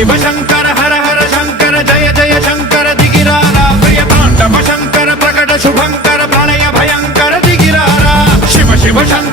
शिव शंकर हर हर शंकर जय जय शंकर दिगिरारा प्रिय तांडव शंकर प्रकट शुभंकर प्रणय भयंकर दिगिरारा शिव शिव शंकर